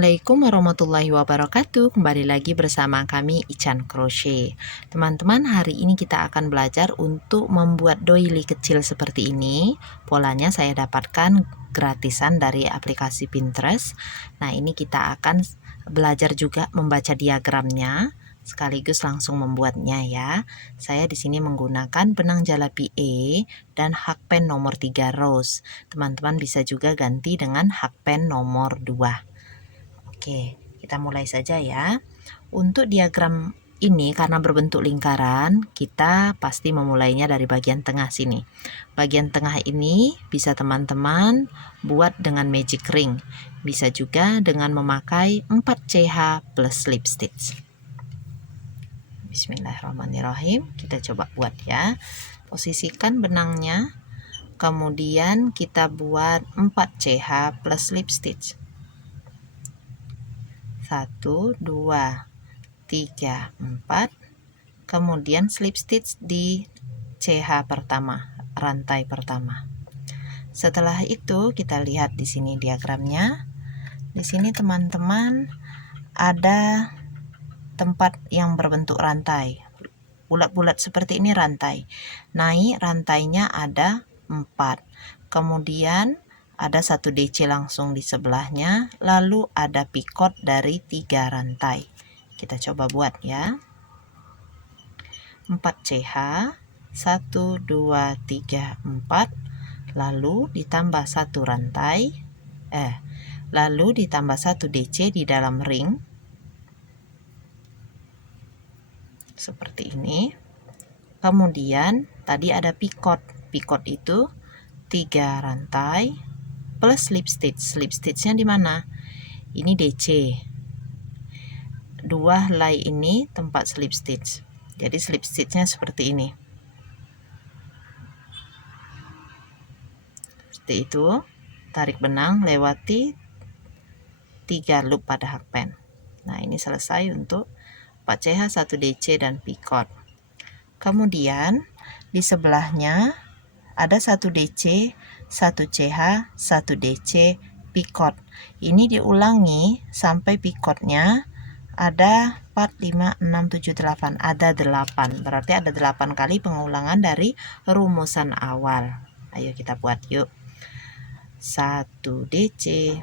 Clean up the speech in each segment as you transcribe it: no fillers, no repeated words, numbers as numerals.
Assalamualaikum warahmatullahi wabarakatuh. Kembali lagi bersama kami Ican Crochet. Teman-teman, hari ini kita akan belajar untuk membuat doily kecil seperti ini. Polanya saya dapatkan gratisan dari aplikasi Pinterest. Nah, ini kita akan belajar juga membaca diagramnya sekaligus langsung membuatnya ya. Saya di sini menggunakan benang jala PA dan hakpen nomor 3 rose. Teman-teman bisa juga ganti dengan hakpen nomor 2. Oke, kita mulai saja ya. Untuk diagram ini karena berbentuk lingkaran, kita pasti memulainya dari bagian tengah sini. Bagian tengah ini bisa teman-teman buat dengan magic ring. Bisa juga dengan memakai 4 CH plus slip stitch. Bismillahirrahmanirrahim. Kita coba buat ya. Posisikan benangnya. Kemudian kita buat 4 CH plus slip stitch. 1, 2, 3, 4, kemudian slip stitch di CH pertama, rantai pertama. Setelah itu kita lihat di sini diagramnya. Di sini teman-teman ada tempat yang berbentuk rantai. Bulat-bulat seperti ini rantai. Naik rantainya ada 4. Kemudian ada 1 DC langsung di sebelahnya, lalu ada picot dari 3 rantai. Kita coba buat ya. 4 CH, 1, 2, 3, 4, lalu ditambah 1 rantai, lalu ditambah 1 DC di dalam ring, seperti ini. Kemudian tadi ada picot, picot itu 3 rantai, plus slip stitch. Slip stitchnya di mana? Ini DC. 2 helai ini tempat slip stitch. Jadi slip stitchnya seperti ini. Seperti itu. Tarik benang, lewati 3 loop pada hakpen. Nah, ini selesai untuk 4 CH, 1 DC dan picot. Kemudian di sebelahnya ada 1 DC, 1 CH, 1 DC, picot. Ini diulangi sampai picotnya ada 4, 5, 6, 7, 8. Ada 8. Berarti ada 8 kali pengulangan dari rumusan awal. Ayo kita buat yuk. 1 DC,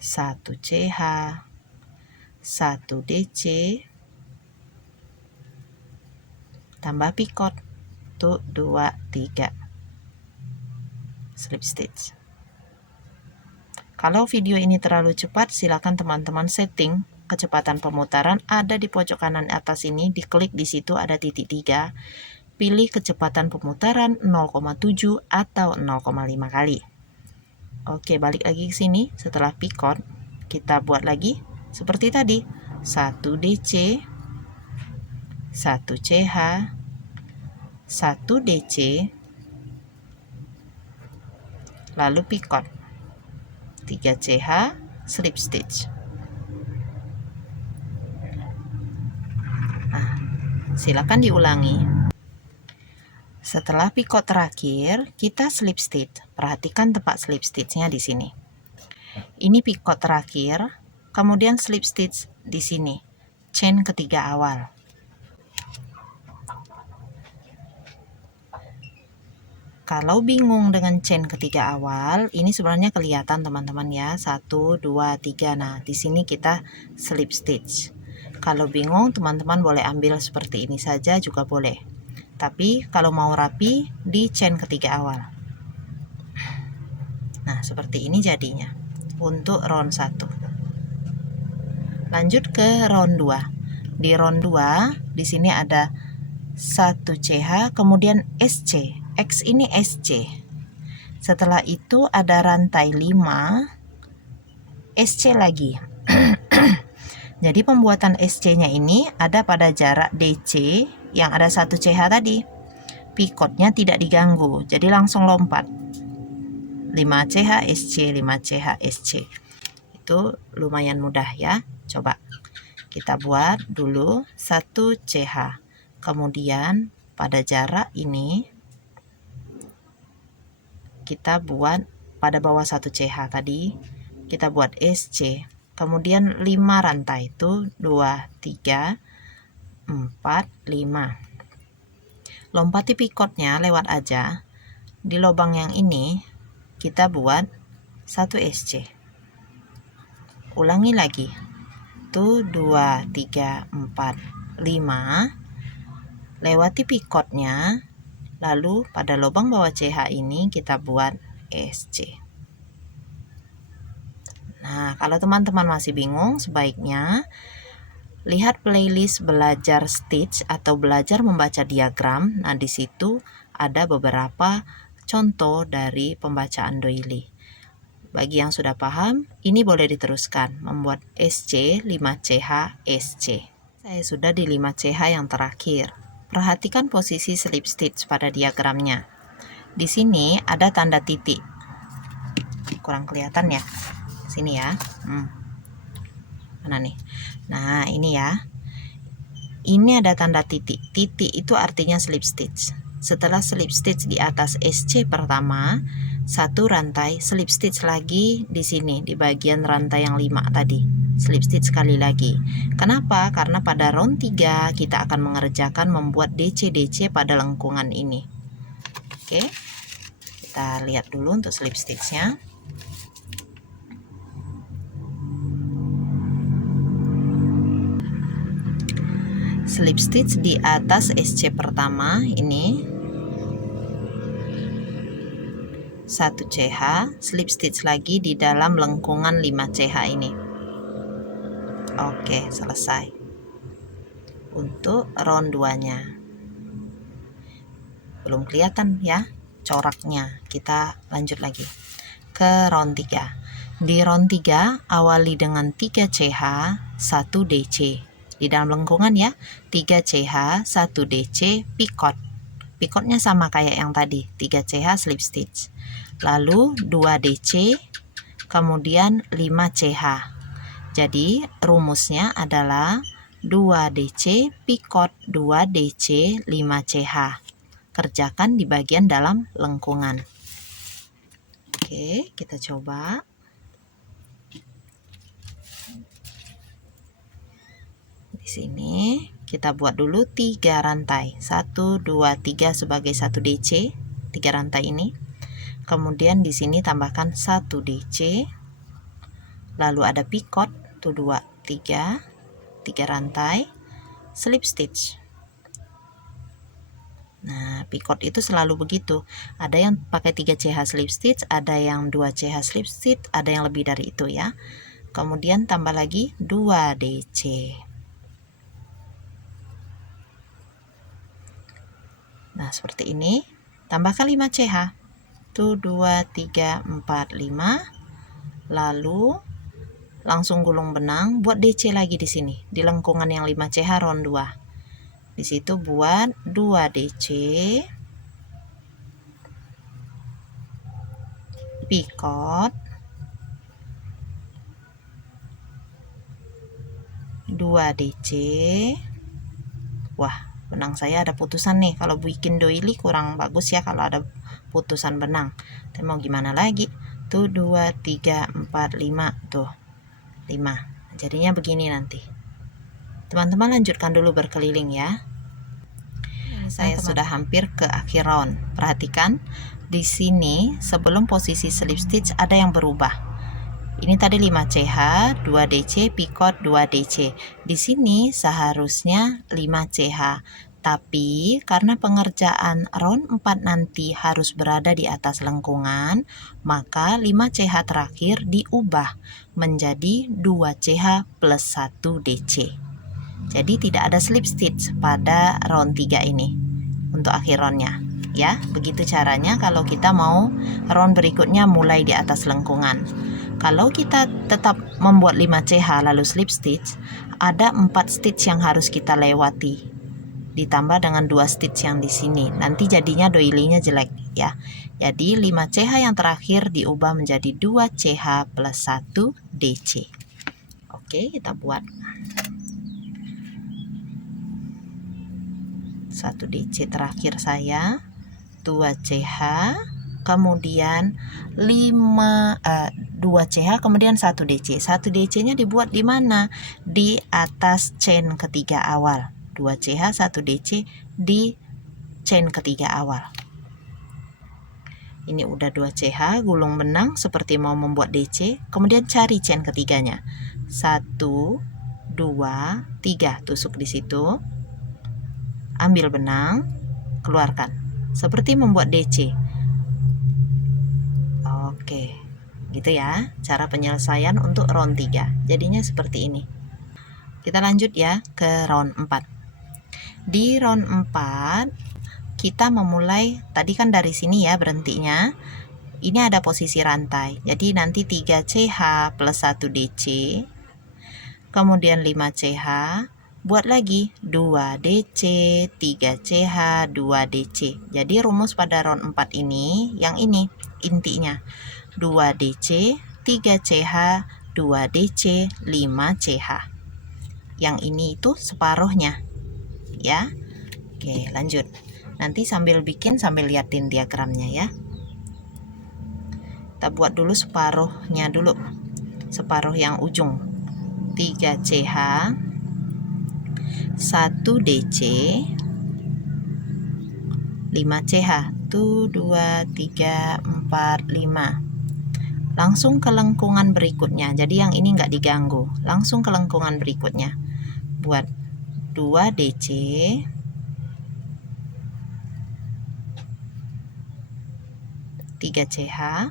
1 CH, 1 DC, tambah picot. 1, 2, 3 slip stitch. Kalau video ini terlalu cepat, silakan teman-teman setting kecepatan pemutaran ada di pojok kanan atas ini, diklik di situ ada titik 3, pilih kecepatan pemutaran 0,7 atau 0,5 kali. Oke, balik lagi ke sini. Setelah picot kita buat lagi seperti tadi, 1 DC, 1 CH, 1 DC, lalu picot, 3 CH, slip stitch. Nah, silakan diulangi. Setelah picot terakhir, kita slip stitch. Perhatikan tempat slip stitchnya di sini. Ini picot terakhir, kemudian slip stitch di sini, chain ketiga awal. Kalau bingung dengan chain ketiga awal, ini sebenarnya kelihatan teman-teman ya, 1, 2, 3. Nah, di sini kita slip stitch. Kalau bingung, teman-teman boleh ambil seperti ini saja juga boleh. Tapi kalau mau rapi, di chain ketiga awal. Nah, seperti ini jadinya untuk round 1. Lanjut ke round 2. Di round 2, di sini ada 1 CH, kemudian SC. X ini SC. Setelah itu ada rantai 5, SC lagi. Jadi pembuatan SC-nya ini ada pada jarak DC yang ada 1 CH tadi. Picotnya tidak diganggu, jadi langsung lompat. 5 CH SC, 5 CH SC. Itu lumayan mudah ya. Coba kita buat dulu 1 CH. Kemudian pada jarak ini kita buat pada bawah 1 CH tadi kita buat SC, kemudian 5 rantai itu 2, 3, 4, 5. Lompati picotnya lewat aja. Di lubang yang ini kita buat 1 SC. Ulangi lagi. Tuh 2, 3, 4, 5. Lewati picotnya. Lalu pada lubang bawah CH ini kita buat SC. Nah, kalau teman-teman masih bingung, sebaiknya lihat playlist belajar stitch atau belajar membaca diagram. Nah, di situ ada beberapa contoh dari pembacaan doily. Bagi yang sudah paham, ini boleh diteruskan membuat SC 5CH SC. Saya sudah di 5CH yang terakhir. Perhatikan posisi slip stitch pada diagramnya. Di sini ada tanda titik. Kurang kelihatan ya. Sini ya. Mana nih? Nah, ini ya. Ini ada tanda titik. Titik itu artinya slip stitch. Setelah slip stitch di atas SC pertama, 1 rantai slip stitch lagi di sini di bagian rantai yang 5 tadi. Slip stitch sekali lagi. Kenapa? Karena pada round 3 kita akan mengerjakan membuat DC-DC pada lengkungan ini. Oke. Kita lihat dulu untuk slip stitchnya. Slip stitch di atas SC pertama ini 1 CH, slip stitch lagi di dalam lengkungan 5 CH ini. Oke, selesai. Untuk round 2-nya. Belum kelihatan ya coraknya. Kita lanjut lagi ke round 3. Di round 3 awali dengan 3 CH, 1 DC. Di dalam lengkungan ya, 3 CH, 1 DC, picot. Picotnya sama kayak yang tadi, 3 CH slip stitch. Lalu 2 DC, kemudian 5 CH. Jadi rumusnya adalah 2 DC, picot, 2 DC, 5 CH. Kerjakan di bagian dalam lengkungan. Oke, kita coba. Di sini kita buat dulu 3 rantai. 1, 2, 3 sebagai 1 DC, 3 rantai ini. Kemudian di sini tambahkan 1 DC. Lalu ada picot, tuh 2, 3 rantai, slip stitch. Nah, picot itu selalu begitu. Ada yang pakai 3 CH slip stitch, ada yang 2 CH slip stitch, ada yang lebih dari itu ya. Kemudian tambah lagi 2 DC. Nah, seperti ini. Tambahkan 5 CH. Tuh 2, 3, 4, 5. Lalu langsung gulung benang, buat DC lagi di sini, di lengkungan yang 5 CH round 2. Di situ buat 2 DC, picot, 2 DC. Wah, benang saya ada putusan nih. Kalau bikin doily kurang bagus ya kalau ada putusan benang. Tapi mau gimana lagi? Tuh 2, 3, 4, 5. Tuh 5. Jadinya begini nanti. Teman-teman lanjutkan dulu berkeliling ya. Saya sudah hampir ke akhir round. Perhatikan di sini sebelum posisi slip stitch ada yang berubah. Ini tadi 5 CH, 2 DC, picot, 2 DC. Di sini seharusnya 5 CH. Tapi karena pengerjaan round 4 nanti harus berada di atas lengkungan, maka 5 CH terakhir diubah menjadi 2 CH plus 1 DC. Jadi tidak ada slip stitch pada round 3 ini untuk akhir roundnya ya. Begitu caranya kalau kita mau round berikutnya mulai di atas lengkungan. Kalau kita tetap membuat 5 CH lalu slip stitch, ada 4 stitch yang harus kita lewati. Ditambah dengan 2 stitch yang di sini. Nanti jadinya doily-nya jelek ya. Jadi 5 CH yang terakhir diubah menjadi 2 CH plus 1 DC. Oke, kita buat 1 DC terakhir saya, 2 CH, kemudian 2CH, kemudian 1 DC. 1 DC-nya dibuat di mana? Di atas chain ketiga awal. 2CH, 1 DC di chain ketiga awal. Ini udah 2CH, gulung benang seperti mau membuat DC, kemudian cari chain ketiganya. 1, 2, 3, tusuk di situ. Ambil benang, keluarkan. Seperti membuat DC. Oke, gitu ya cara penyelesaian untuk round 3. Jadinya seperti ini. Kita lanjut ya ke round 4. Di round 4 kita memulai, tadi kan dari sini ya berhentinya. Ini ada posisi rantai. Jadi nanti 3CH plus 1 DC. Kemudian 5CH, buat lagi 2 DC, 3CH, 2 DC. Jadi rumus pada round 4 ini yang ini intinya. 2 DC, 3CH, 2 DC, 5CH. Yang ini itu separuhnya ya. Oke, lanjut. Nanti sambil bikin sambil liatin diagramnya ya. Kita buat dulu separuhnya dulu. Separuh yang ujung. 3CH, 1 DC, 5CH. 1, 2, 3, 4, 5. Langsung ke lengkungan berikutnya. Jadi yang ini nggak diganggu. Langsung ke lengkungan berikutnya. Buat 2 DC, 3CH,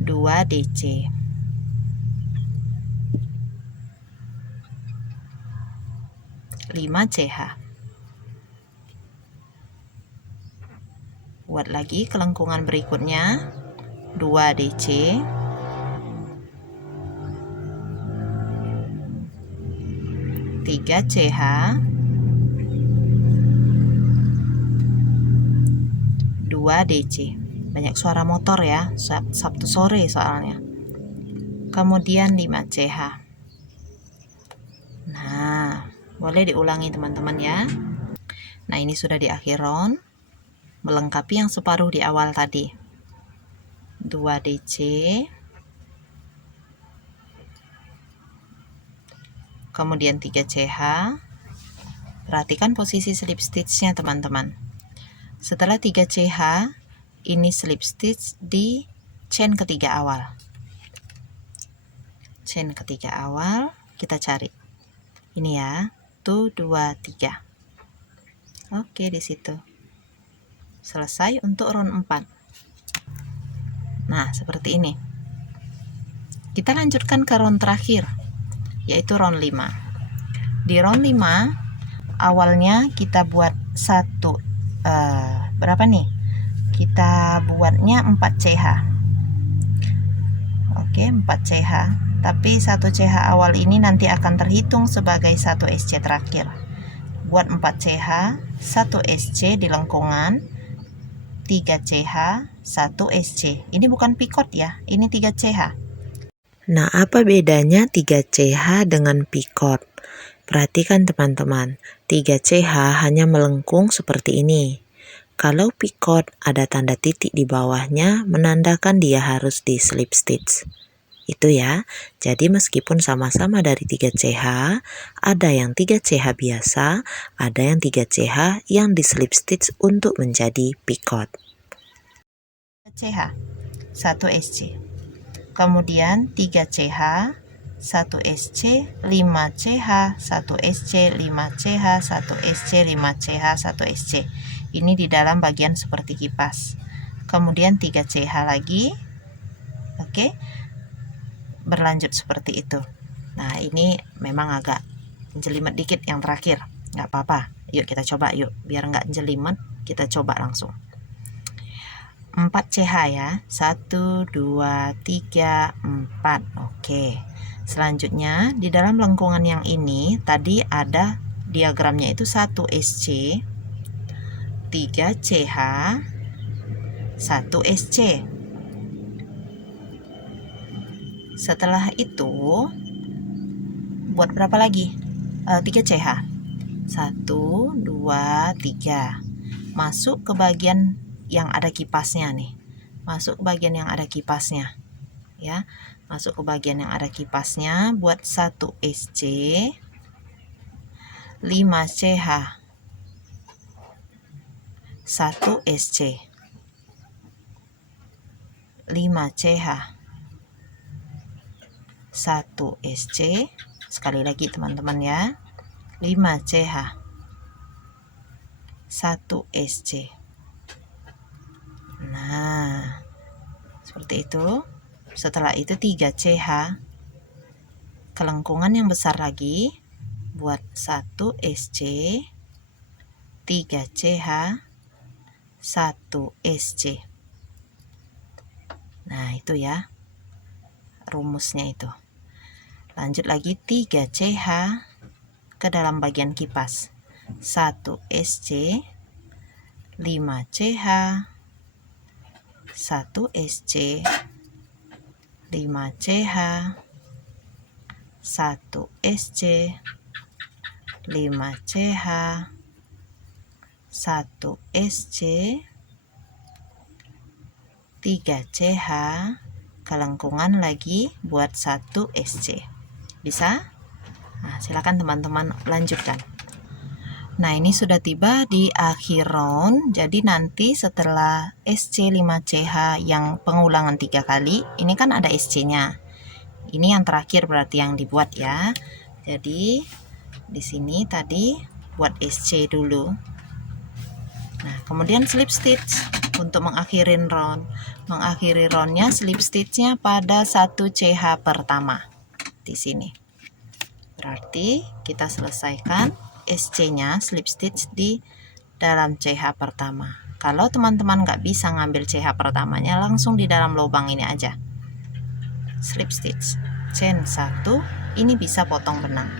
2 DC. CH. Buat lagi ke lengkungan berikutnya 2 DC, 3CH, 2 DC. Banyak suara motor ya, Sabtu sore soalnya. Kemudian 5CH. Nah, boleh diulangi teman-teman ya. Nah, ini sudah di akhir round, melengkapi yang separuh di awal tadi. 2 DC, kemudian 3CH. Perhatikan posisi slip stitchnya teman-teman. Setelah 3CH, ini slip stitch di chain ketiga awal. Chain ketiga awal kita cari. Ini ya, 1, 2, 3. Oke, di situ. Selesai untuk round 4. Nah, seperti ini. Kita lanjutkan ke round terakhir, yaitu round 5. Di round 5, awalnya kita buat berapa nih? Kita buatnya 4CH. Oke, 4CH. Tapi 1CH awal ini nanti akan terhitung sebagai 1 SC terakhir. Buat 4CH, 1 SC di lengkungan, 3CH, 1 SC. Ini bukan picot ya, ini 3CH. Nah, apa bedanya 3CH dengan picot? Perhatikan teman-teman, 3CH hanya melengkung seperti ini. Kalau picot ada tanda titik di bawahnya menandakan dia harus di slip stitch. Itu ya. Jadi meskipun sama-sama dari 3CH, ada yang 3CH biasa, ada yang 3CH yang di slip stitch untuk menjadi picot. 3CH, 1 SC. Kemudian 3CH, 1 SC, 5CH, 1 SC, 5CH, 1 SC, 5CH, 1 SC. Ini di dalam bagian seperti kipas. Kemudian 3CH lagi. Oke. Berlanjut seperti itu. Nah, ini memang agak jelimet dikit yang terakhir. Nggak apa-apa. Yuk kita coba yuk. Biar nggak jelimet, kita coba langsung. 4CH ya. 1, 2, 3, 4. Oke. Selanjutnya, di dalam lengkungan yang ini, tadi ada diagramnya itu 1 SC, 3CH, 1 SC. Setelah itu buat berapa lagi? 3CH. 1, 2, 3. Masuk ke bagian yang ada kipasnya nih. Masuk ke bagian yang ada kipasnya. Ya, masuk ke bagian yang ada kipasnya, buat 1 SC, 5 CH, 1 SC, 5 CH, 1 SC. Sekali lagi teman-teman ya, 5 CH, 1 SC. Nah, seperti itu. Setelah itu 3 CH, kelengkungan yang besar lagi, buat 1 SC, 3 CH, 1 SC. Nah, itu ya rumusnya itu. Lanjut lagi 3 CH ke dalam bagian kipas, 1 SC, 5 CH, 1 SC, 5 CH, 1 SC, 5 CH, 1 SC, 3 CH, kelengkungan lagi buat 1 SC. Bisa? Nah, silakan teman-teman lanjutkan. Nah, ini sudah tiba di akhir round. Jadi nanti setelah SC 5 CH yang pengulangan 3 kali, ini kan ada SC-nya. Ini yang terakhir berarti yang dibuat ya. Jadi di sini tadi buat SC dulu. Nah, kemudian slip stitch untuk mengakhiri round. Mengakhiri roundnya slip stitchnya pada 1 CH pertama di sini. Berarti kita selesaikan SC-nya slip stitch di dalam CH pertama. Kalau teman-teman nggak bisa ngambil CH pertamanya, langsung di dalam lubang ini aja. Slip stitch, chain 1, ini bisa potong benang.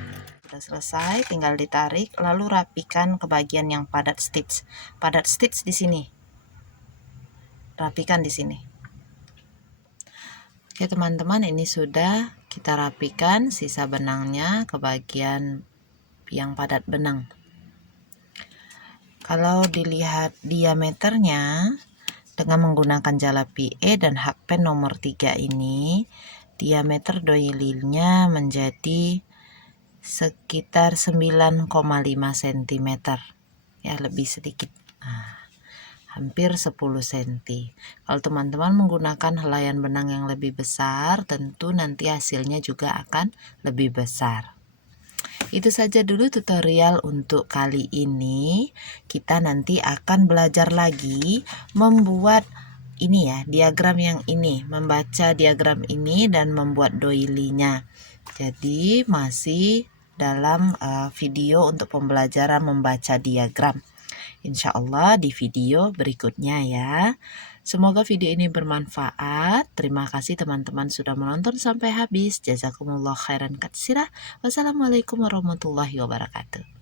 Sudah selesai, tinggal ditarik, lalu rapikan ke bagian yang padat stitch. Padat stitch di sini. Rapikan di sini. Oke teman-teman, ini sudah kita rapikan sisa benangnya ke bagian yang padat benang. Kalau dilihat diameternya dengan menggunakan jala PE dan hakpen nomor 3 ini, diameter doilinya menjadi sekitar 9,5 cm ya, lebih sedikit. Nah, hampir 10 cm. Kalau teman-teman menggunakan helaian benang yang lebih besar, tentu nanti hasilnya juga akan lebih besar. Itu saja dulu tutorial untuk kali ini. Kita nanti akan belajar lagi membuat ini ya, diagram yang ini, membaca diagram ini dan membuat doilinya. Jadi masih dalam video untuk pembelajaran membaca diagram. Insya Allah di video berikutnya ya. Semoga video ini bermanfaat. Terima kasih teman-teman sudah menonton sampai habis. Jazakumullah khairan katsirah. Wassalamualaikum warahmatullahi wabarakatuh.